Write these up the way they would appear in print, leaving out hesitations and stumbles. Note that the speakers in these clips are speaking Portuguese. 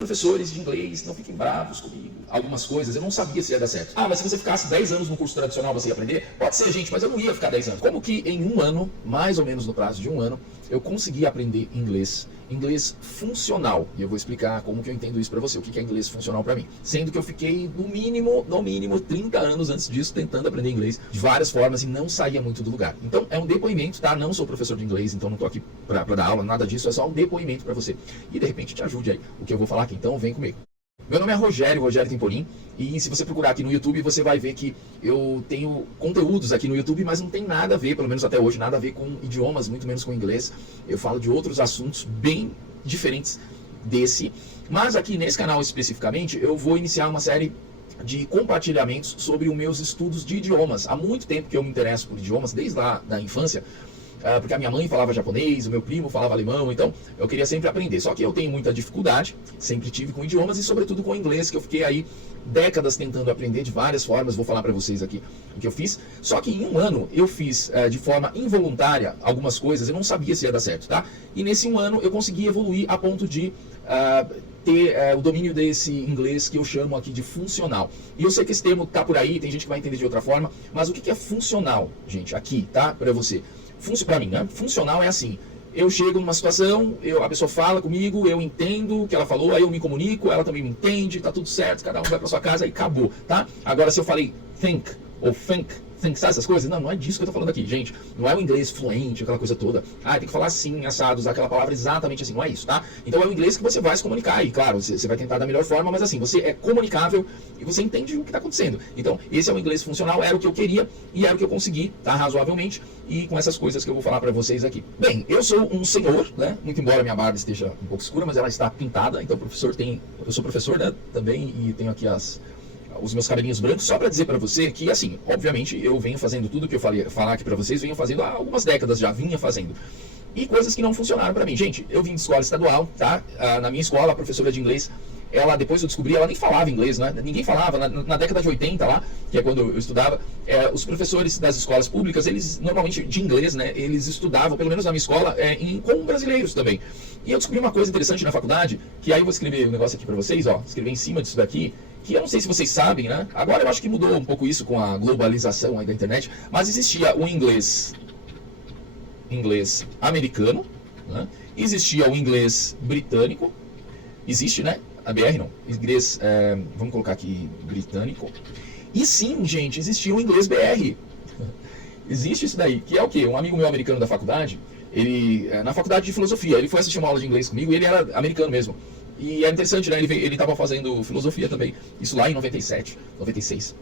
Professores de inglês, não fiquem bravos comigo. Algumas coisas eu não sabia se ia dar certo. Ah, mas se você ficasse 10 anos no curso tradicional você ia aprender? Pode ser, gente, mas eu não ia ficar 10 anos. Como que em um ano, mais ou menos no prazo de um ano, eu consegui aprender inglês funcional. E eu vou explicar como que eu entendo isso pra você, o que é inglês funcional pra mim. Sendo que eu fiquei no mínimo 30 anos antes disso tentando aprender inglês de várias formas e não saía muito do lugar. Então é um depoimento, tá? Não sou professor de inglês, então não tô aqui pra dar aula, nada disso, é só um depoimento pra você. E de repente te ajude aí o que eu vou falar aqui, então vem comigo. Meu nome é Rogério Temporim, e se você procurar aqui no YouTube, você vai ver que eu tenho conteúdos aqui no YouTube, mas não tem nada a ver, pelo menos até hoje, nada a ver com idiomas, muito menos com inglês. Eu falo de outros assuntos bem diferentes desse, mas aqui nesse canal especificamente, eu vou iniciar uma série de compartilhamentos sobre os meus estudos de idiomas. Há muito tempo que eu me interesso por idiomas, desde lá da infância, porque a minha mãe falava japonês, o meu primo falava alemão, então eu queria sempre aprender. Só que eu tenho muita dificuldade, sempre tive com idiomas e sobretudo com inglês, que eu fiquei aí décadas tentando aprender de várias formas. Vou falar para vocês aqui o que eu fiz. Só que em um ano eu fiz de forma involuntária algumas coisas, eu não sabia se ia dar certo, tá? E nesse um ano eu consegui evoluir a ponto de ter o domínio desse inglês que eu chamo aqui de funcional. E eu sei que esse termo tá por aí, tem gente que vai entender de outra forma, mas o que é funcional, gente, aqui, tá? Para você. Para mim, né? Funcional é assim, eu chego numa situação, a pessoa fala comigo, eu entendo o que ela falou, aí eu me comunico, ela também me entende, tá tudo certo, cada um vai para sua casa e acabou, tá? Agora se eu falei think ou think, sabe essas coisas? Não é disso que eu tô falando aqui, gente. Não é o inglês fluente, aquela coisa toda. Tem que falar assim, assado, usar aquela palavra exatamente assim, não é isso, tá? Então é o inglês que você vai se comunicar e, claro, você vai tentar da melhor forma, mas assim, você é comunicável e você entende o que tá acontecendo. Então, esse é o inglês funcional, era o que eu queria e era o que eu consegui, tá? Razoavelmente, e com essas coisas que eu vou falar pra vocês aqui. Bem, eu sou um senhor, né? Muito embora minha barba esteja um pouco escura, mas ela está pintada, então eu sou professor, né? Também, e tenho aqui os meus cabelinhos brancos, só para dizer para você que, assim, obviamente eu venho fazendo tudo que eu falar aqui para vocês, venho fazendo há algumas décadas, já vinha fazendo. E coisas que não funcionaram para mim. Gente, eu vim de escola estadual, tá? Na minha escola, a professora de inglês, ela, depois eu descobri, ela nem falava inglês, né? Ninguém falava. Na década de 80 lá, que é quando eu estudava, os professores das escolas públicas, eles, normalmente, de inglês, né? Eles estudavam, pelo menos na minha escola, com brasileiros também. E eu descobri uma coisa interessante na faculdade, que aí eu vou escrever um negócio aqui para vocês, ó. Escrever em cima disso daqui, que eu não sei se vocês sabem, né? Agora eu acho que mudou um pouco isso com a globalização aí da internet, mas existia o inglês americano, né? Existia o inglês britânico, existe, né? A BR não, inglês, vamos colocar aqui britânico, e sim, gente, existia o inglês BR, existe isso daí, que é o quê? Um amigo meu americano da faculdade, ele, na faculdade de filosofia, ele foi assistir uma aula de inglês comigo e ele era americano mesmo. E é interessante, né? Ele estava fazendo filosofia também, isso lá em 97, 96.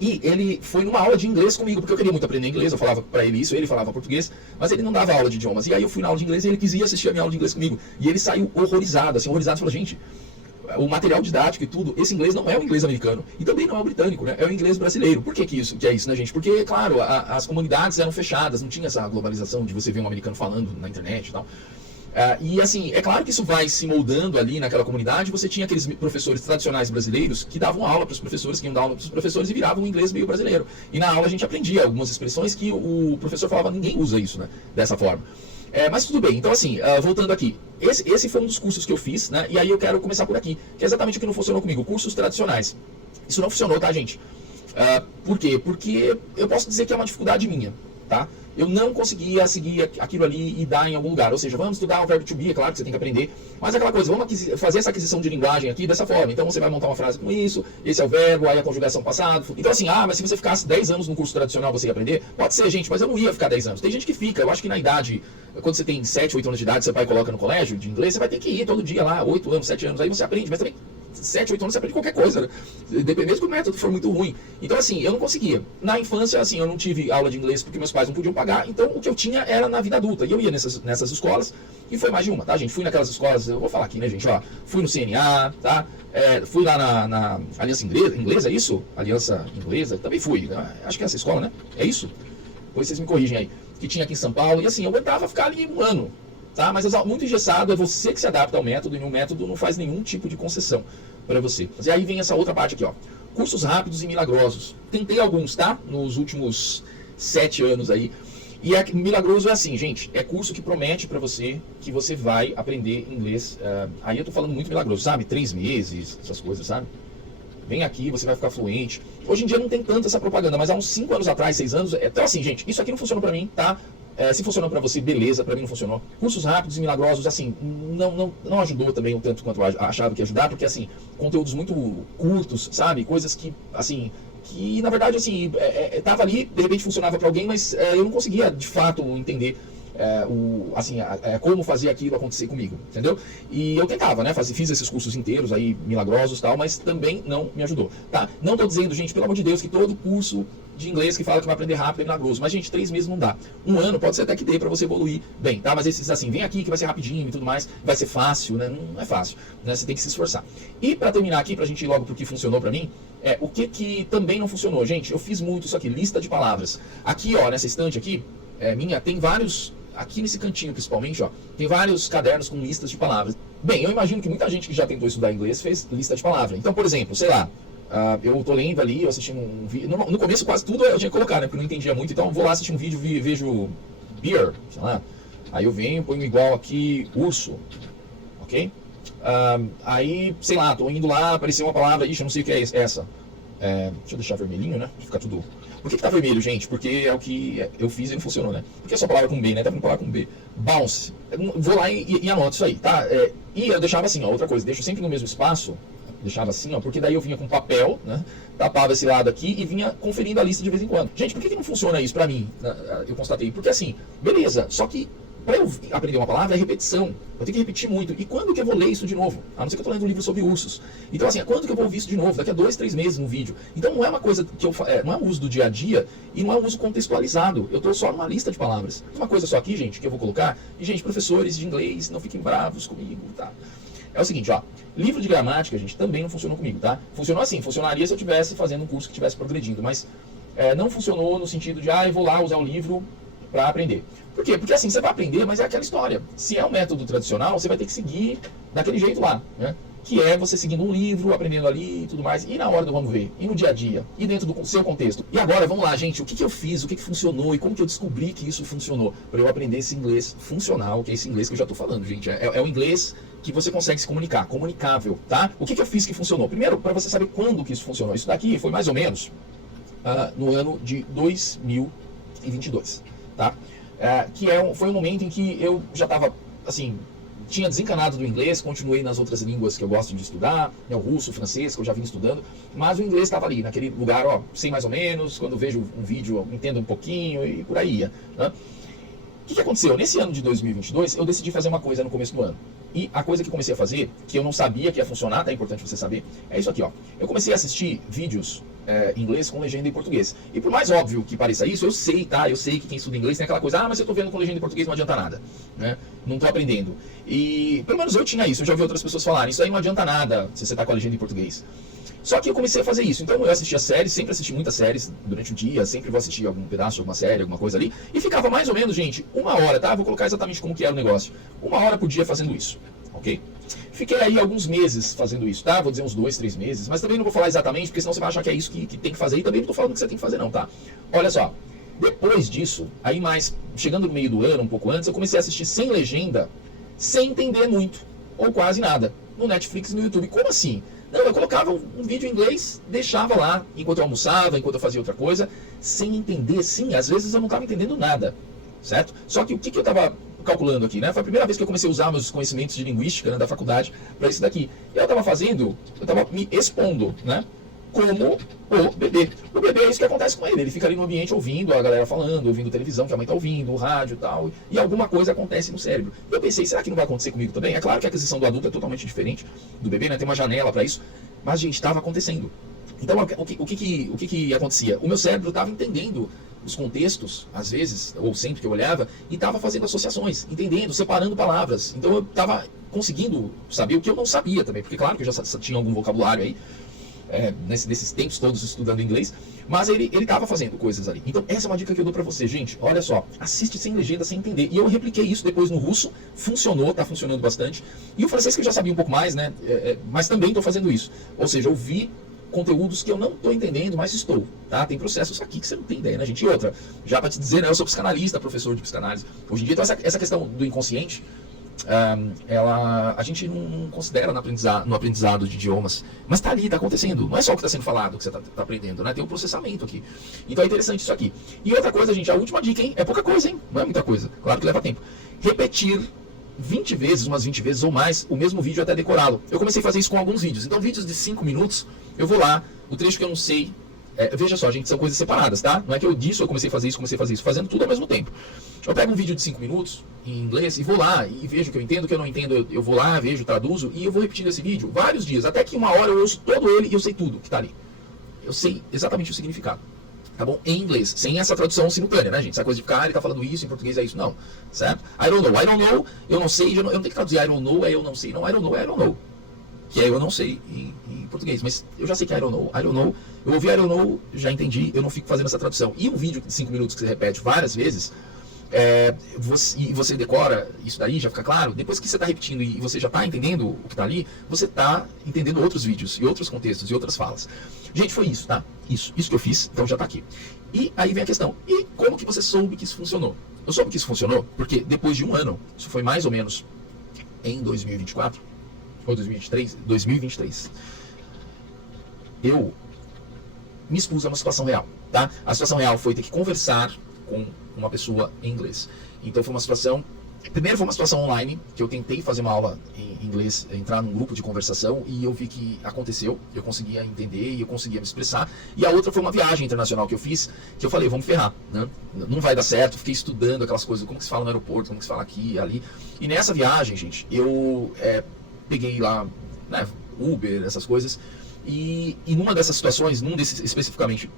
E ele foi numa aula de inglês comigo, porque eu queria muito aprender inglês, eu falava pra ele isso, ele falava português, mas ele não dava aula de idiomas. E aí eu fui na aula de inglês e ele quis ir assistir a minha aula de inglês comigo. E ele saiu horrorizado, falou, gente, o material didático e tudo, esse inglês não é o inglês americano, e também não é o britânico, né? É o inglês brasileiro. Por que é isso, né, gente? Porque, claro, as comunidades eram fechadas, não tinha essa globalização de você ver um americano falando na internet e tal. E assim, é claro que isso vai se moldando ali naquela comunidade. Você tinha aqueles professores tradicionais brasileiros que davam aula para os professores, que iam dar aula para os professores e viravam um inglês meio brasileiro. E na aula a gente aprendia algumas expressões que o professor falava, ninguém usa isso, né, dessa forma. Mas tudo bem, então assim, voltando aqui, esse foi um dos cursos que eu fiz, né, e aí eu quero começar por aqui, que é exatamente o que não funcionou comigo, cursos tradicionais. Isso não funcionou, tá, gente? Por quê? Porque eu posso dizer que é uma dificuldade minha, tá? Eu não conseguia seguir aquilo ali e dar em algum lugar. Ou seja, vamos estudar o verbo to be, é claro que você tem que aprender. Mas aquela coisa, vamos fazer essa aquisição de linguagem aqui dessa forma. Então você vai montar uma frase com isso, esse é o verbo, aí a conjugação passado. Então assim, mas se você ficasse 10 anos no curso tradicional você ia aprender? Pode ser, gente, mas eu não ia ficar 10 anos. Tem gente que fica, eu acho que na idade, quando você tem 7, 8 anos de idade, seu pai coloca no colégio de inglês, você vai ter que ir todo dia lá, 8 anos, 7 anos, aí você aprende, mas também 7, 8 anos você aprende qualquer coisa, né? Dependendo que o método for muito ruim. Então assim, eu não conseguia. Na infância, assim, eu não tive aula de inglês porque meus pais não podiam pagar, então o que eu tinha era na vida adulta. E eu ia nessas escolas, e foi mais de uma, tá, gente? Fui naquelas escolas, eu vou falar aqui, né, gente, ó. Fui no CNA, tá? Fui lá na Aliança Inglesa, é isso? Aliança Inglesa, também fui, né? Acho que é essa escola, né? É isso? Depois vocês me corrigem aí. Que tinha aqui em São Paulo, e assim, eu aguentava ficar ali um ano, tá? Mas muito engessado, é você que se adapta ao método, e o método não faz nenhum tipo de concessão para você. E aí vem essa outra parte aqui, ó. Cursos rápidos e milagrosos. Tentei alguns, tá? Nos últimos 7 anos aí. E milagroso é assim, gente, é curso que promete pra você que você vai aprender inglês. Aí eu tô falando muito milagroso, sabe? 3 meses, essas coisas, sabe? Vem aqui, você vai ficar fluente. Hoje em dia não tem tanto essa propaganda, mas há uns 5 anos atrás, 6 anos... Então assim, gente, isso aqui não funcionou pra mim, tá? Se funcionou pra você, beleza, pra mim não funcionou. Cursos rápidos e milagrosos, assim, não ajudou também o tanto quanto eu achava que ia ajudar, porque assim, conteúdos muito curtos, sabe? Coisas que, assim... que na verdade assim, tava ali, de repente funcionava para alguém, mas eu não conseguia de fato entender como fazer aquilo acontecer comigo, entendeu? E eu tentava, né, fiz esses cursos inteiros aí, milagrosos e tal, mas também não me ajudou, tá? Não tô dizendo, gente, pelo amor de Deus, que todo curso de inglês que fala que vai aprender rápido é milagroso, mas gente, 3 meses não dá. 1 ano pode ser até que dê para você evoluir bem, tá? Mas esses assim, vem aqui que vai ser rapidinho e tudo mais, vai ser fácil, né? Não é fácil, né? Você tem que se esforçar. E para terminar aqui, pra gente ir logo pro que funcionou para mim, o que também não funcionou, gente, eu fiz muito isso aqui, lista de palavras. Aqui, ó, nessa estante aqui, minha, tem vários, aqui nesse cantinho principalmente, ó, tem vários cadernos com listas de palavras. Bem, eu imagino que muita gente que já tentou estudar inglês fez lista de palavras. Então, por exemplo, sei lá, eu tô lendo ali, eu assisti um vídeo, no começo quase tudo eu tinha que colocar, né, porque eu não entendia muito, então eu vou lá assistir um vídeo e vejo beer, sei lá, aí eu venho, ponho igual aqui, urso, ok? Aí, sei lá, tô indo lá, apareceu uma palavra, ixi, eu não sei o que é essa. Deixa eu deixar vermelhinho, né? Pra ficar tudo... Por que tá vermelho, gente? Porque é o que eu fiz e não funcionou, né? Porque é só palavra com B, né? Tá vendo palavra com B. Bounce. Vou lá e anoto isso aí, tá? E eu deixava assim, ó, outra coisa, deixo sempre no mesmo espaço, deixava assim, ó, porque daí eu vinha com papel, né? Tapava esse lado aqui e vinha conferindo a lista de vez em quando. Gente, por que não funciona isso pra mim? Eu constatei. Porque assim, beleza, só que para eu aprender uma palavra é repetição. Eu tenho que repetir muito. E quando que eu vou ler isso de novo? A não ser que eu estou lendo um livro sobre ursos. Então, assim, quando que eu vou ouvir isso de novo? Daqui a 2, 3 meses no vídeo. Então, não é uma coisa que não é um uso do dia a dia e não é um uso contextualizado. Eu estou só numa lista de palavras. Uma coisa só aqui, gente, que eu vou colocar. E, gente, professores de inglês, não fiquem bravos comigo, tá? É o seguinte, ó. Livro de gramática, gente, também não funcionou comigo, tá? Funcionou assim. Funcionaria se eu estivesse fazendo um curso que estivesse progredindo. Mas não funcionou no sentido de, eu vou lá usar o livro para aprender. Por quê? Porque assim, você vai aprender, mas é aquela história. Se é um método tradicional, você vai ter que seguir daquele jeito lá, né? Que é você seguindo um livro, aprendendo ali e tudo mais. E na hora do vamos ver, e no dia a dia, e dentro do seu contexto. E agora, vamos lá, gente, o que eu fiz, o que funcionou e como que eu descobri que isso funcionou para eu aprender esse inglês funcional, que é esse inglês que eu já tô falando, gente. É o inglês que você consegue se comunicar, comunicável, tá? O que eu fiz que funcionou? Primeiro, para você saber quando que isso funcionou. Isso daqui foi mais ou menos no ano de 2022, tá? Foi um momento em que eu já estava, assim, tinha desencanado do inglês, continuei nas outras línguas que eu gosto de estudar, né, o russo, o francês, que eu já vim estudando, mas o inglês estava ali, naquele lugar, ó, sei mais ou menos, quando vejo um vídeo eu entendo um pouquinho e por aí ia, né? O que aconteceu? Nesse ano de 2022, eu decidi fazer uma coisa no começo do ano. E a coisa que comecei a fazer, que eu não sabia que ia funcionar, tá? É importante você saber, é isso aqui, ó. Eu comecei a assistir vídeos em inglês com legenda em português. E por mais óbvio que pareça isso, eu sei, tá? Eu sei que quem estuda inglês tem aquela coisa, mas eu tô vendo com legenda em português não adianta nada, né? Não tô aprendendo. E pelo menos eu tinha isso, eu já ouvi outras pessoas falarem, isso aí não adianta nada se você tá com a legenda em português. Só que eu comecei a fazer isso, então eu assistia séries, sempre assisti muitas séries durante o dia, sempre vou assistir algum pedaço de alguma série, alguma coisa ali, e ficava mais ou menos, gente, 1 hora, tá? Vou colocar exatamente como que era o negócio. 1 hora por dia fazendo isso, ok? Fiquei aí alguns meses fazendo isso, tá? Vou dizer uns 2, 3 meses, mas também não vou falar exatamente, porque senão você vai achar que é isso que tem que fazer, e também não tô falando que você tem que fazer não, tá? Olha só, depois disso, aí mais, chegando no meio do ano, um pouco antes, eu comecei a assistir sem legenda, sem entender muito, ou quase nada, no Netflix e no YouTube. Como assim? Não, eu colocava um vídeo em inglês, deixava lá, enquanto eu almoçava, enquanto eu fazia outra coisa, sem entender, sim, às vezes eu não estava entendendo nada, certo? Só que o que eu estava calculando aqui, né? Foi a primeira vez que eu comecei a usar meus conhecimentos de linguística, né, da faculdade para isso daqui. E eu estava me expondo, né? Como o bebê. O bebê é isso que acontece com ele. Ele fica ali no ambiente ouvindo a galera falando, ouvindo televisão que a mãe está ouvindo, o rádio e tal, e alguma coisa acontece no cérebro. Eu pensei, será que não vai acontecer comigo também? É claro que a aquisição do adulto é totalmente diferente do bebê, né? Tem uma janela para isso, mas, gente, estava acontecendo. Então, o que acontecia? O meu cérebro estava entendendo os contextos, às vezes, ou sempre que eu olhava, e estava fazendo associações, entendendo, separando palavras. Então, eu estava conseguindo saber o que eu não sabia também, porque, claro, que eu já tinha algum vocabulário aí, nesses tempos todos estudando inglês, mas ele estava fazendo coisas ali. Então essa é uma dica que eu dou pra você, gente. Olha só, assiste sem legenda, sem entender. E eu repliquei isso depois no russo, funcionou, tá funcionando bastante. E o francês que eu já sabia um pouco mais, né, mas também tô fazendo isso. Ou seja, eu vi conteúdos que eu não estou entendendo, mas estou, tá? Tem processos aqui que você não tem ideia, né, gente? E outra, já para te dizer, né, eu sou psicanalista, professor de psicanálise. Hoje em dia, então essa questão do inconsciente, a gente não considera no aprendizado de idiomas, mas está ali, está acontecendo. Não é só o que está sendo falado que você está aprendendo, né? Tem um processamento aqui. Então é interessante isso aqui. E outra coisa, gente, a última dica, hein? É pouca coisa, hein? Não é muita coisa. Claro que leva tempo. Repetir 20 vezes, umas 20 vezes ou mais, o mesmo vídeo até decorá-lo. Eu comecei a fazer isso com alguns vídeos. Então, vídeos de 5 minutos, eu vou lá, o trecho que eu não sei. Veja só, gente, são coisas separadas, tá? Não é que eu comecei a fazer isso, fazendo tudo ao mesmo tempo. Eu pego um vídeo de 5 minutos em inglês e vou lá e vejo o que eu entendo, o que eu não entendo, eu vou lá, vejo, traduzo e eu vou repetindo esse vídeo vários dias, até que uma hora eu ouço todo ele e eu sei tudo que tá ali. Eu sei exatamente o significado, tá bom? Em inglês, sem essa tradução simultânea, né, gente? Essa coisa de ficar, ele tá falando isso, em português é isso, não, certo? I don't know, eu não sei, eu não tenho que traduzir I don't know, eu não sei, não, I don't know. Que é eu não sei em português, mas eu já sei que I don't know, eu ouvi I don't know, já entendi, eu não fico fazendo essa tradução. E um vídeo de 5 minutos que você repete várias vezes, você decora isso daí, já fica claro, depois que você está repetindo e você já está entendendo o que está ali, você está entendendo outros vídeos, e outros contextos, e outras falas. Gente, foi isso, tá? Isso que eu fiz, então já está aqui. E aí vem a questão, e como que você soube que isso funcionou? Eu soube que isso funcionou porque depois de um ano, isso foi mais ou menos em 2024, ou 2023, eu me expus a uma situação real, tá? A situação real foi ter que conversar com uma pessoa em inglês. Então foi uma situação, primeiro foi uma situação online, que eu tentei fazer uma aula em inglês, entrar num grupo de conversação, e eu vi que aconteceu, eu conseguia entender e eu conseguia me expressar. E a outra foi uma viagem internacional que eu fiz, que eu falei, vamos ferrar, né? Não vai dar certo, fiquei estudando aquelas coisas, como que se fala no aeroporto, como que se fala aqui e ali. E nessa viagem, gente, eu peguei lá, né, Uber, essas coisas, e numa dessas situações, especificamente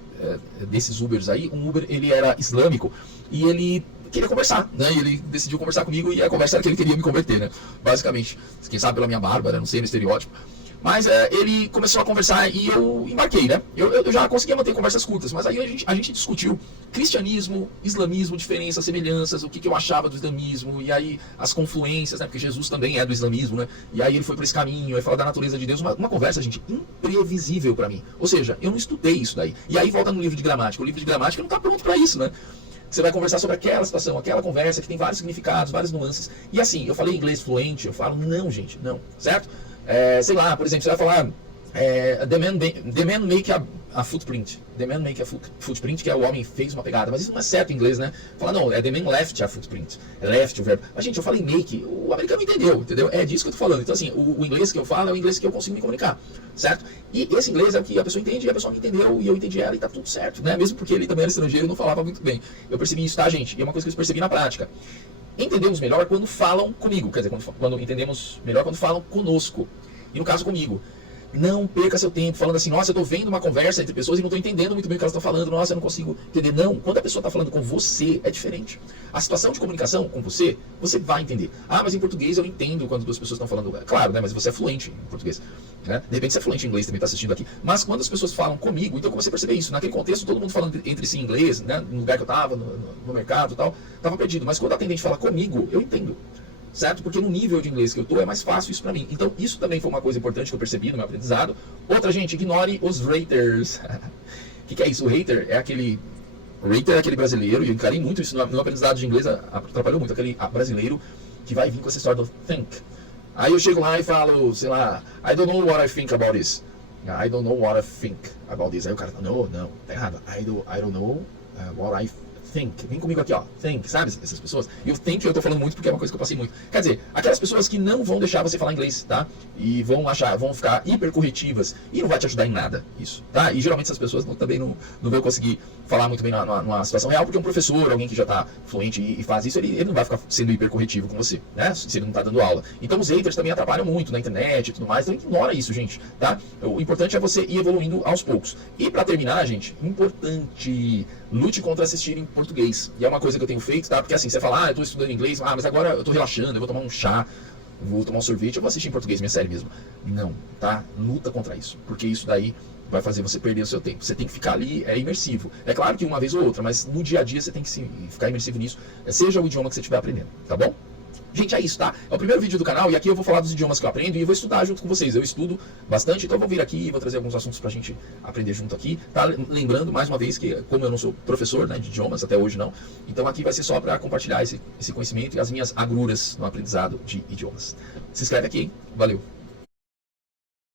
desses Ubers aí, um Uber, ele era islâmico, e ele queria conversar, né, e ele decidiu conversar comigo, e a conversa era que ele queria me converter, né, basicamente, quem sabe pela minha barba, né, não sei, no estereótipo. Mas ele começou a conversar e eu embarquei, né? Eu já conseguia manter conversas curtas, mas aí a gente discutiu cristianismo, islamismo, diferenças, semelhanças, o que eu achava do islamismo, e aí as confluências, né? Porque Jesus também é do islamismo, né? E aí ele foi por esse caminho, aí fala da natureza de Deus, uma conversa, gente, imprevisível para mim. Ou seja, eu não estudei isso daí. E aí volta no livro de gramática. O livro de gramática não tá pronto para isso, né? Você vai conversar sobre aquela situação, aquela conversa que tem vários significados, várias nuances. E assim, eu falei inglês fluente, eu falo, não, gente, não, certo? Sei lá, por exemplo, você vai falar the man make a footprint. The man make a footprint, que é o homem fez uma pegada. Mas isso não é certo em inglês, né? Fala, não, the man left a footprint. Left o verbo. Mas, gente, eu falei make, o americano entendeu? É disso que eu tô falando. Então, assim, o inglês que eu falo é o inglês que eu consigo me comunicar, certo? E esse inglês é o que a pessoa entende, e a pessoa me entendeu, e eu entendi ela, e tá tudo certo, né? Mesmo porque ele também era estrangeiro e não falava muito bem. Eu percebi isso, tá, gente? E é uma coisa que eu percebi na prática. Entendemos melhor quando falam comigo, quer dizer, quando entendemos melhor quando falam conosco. E no caso comigo. Não perca seu tempo falando assim, nossa, eu tô vendo uma conversa entre pessoas e não tô entendendo muito bem o que elas estão falando, nossa, eu não consigo entender. Não, quando a pessoa tá falando com você, é diferente. A situação de comunicação com você, você vai entender. Ah, mas em português eu entendo quando duas pessoas estão falando. Claro, né, mas você é fluente em português, né? De repente você é fluente em inglês, também tá assistindo aqui. Mas quando as pessoas falam comigo, então eu comecei a perceber isso. Naquele contexto, todo mundo falando entre si em inglês, né? No lugar que eu tava, no mercado e tal, tava perdido. Mas quando a atendente fala comigo, eu entendo. Certo? Porque no nível de inglês que eu tô é mais fácil isso pra mim. Então isso também foi uma coisa importante que eu percebi no meu aprendizado. Outra, gente, ignore os raters. O que é isso? O hater é aquele brasileiro, e eu encarei muito isso no meu aprendizado de inglês, atrapalhou muito, aquele brasileiro que vai vir com essa história do think. Aí eu chego lá e falo, sei lá, I don't know what I think about this. I don't know what I think about this. Aí o cara fala, não, tá errado. I don't know what I think. Vem comigo aqui, ó. Think, sabe? Essas pessoas. E o think eu tô falando muito porque é uma coisa que eu passei muito. Quer dizer, aquelas pessoas que não vão deixar você falar inglês, tá? E vão ficar hipercorretivas e não vai te ajudar em nada isso, tá? E geralmente essas pessoas também não vão conseguir falar muito bem numa situação real, porque um professor, alguém que já tá fluente e faz isso, ele não vai ficar sendo hipercorretivo com você, né? Se ele não tá dando aula. Então os haters também atrapalham muito na internet e tudo mais, então ignora isso, gente, tá? O importante é você ir evoluindo aos poucos. E pra terminar, gente, importante, lute contra assistir em português. E é uma coisa que eu tenho feito, tá? Porque assim, você fala, eu tô estudando inglês, mas agora eu tô relaxando, eu vou tomar um chá, vou tomar um sorvete, eu vou assistir em português, minha série mesmo. Não, tá? Luta contra isso, porque isso daí vai fazer você perder o seu tempo. Você tem que ficar ali, imersivo. É claro que uma vez ou outra, mas no dia a dia você tem que ficar imersivo nisso, seja o idioma que você estiver aprendendo, tá bom? Gente, é isso, tá? É o primeiro vídeo do canal e aqui eu vou falar dos idiomas que eu aprendo e vou estudar junto com vocês. Eu estudo bastante, então eu vou vir aqui e vou trazer alguns assuntos pra gente aprender junto aqui, tá? Lembrando, mais uma vez, que como eu não sou professor, né, de idiomas, até hoje não, então aqui vai ser só pra compartilhar esse conhecimento e as minhas agruras no aprendizado de idiomas. Se inscreve aqui, hein? Valeu!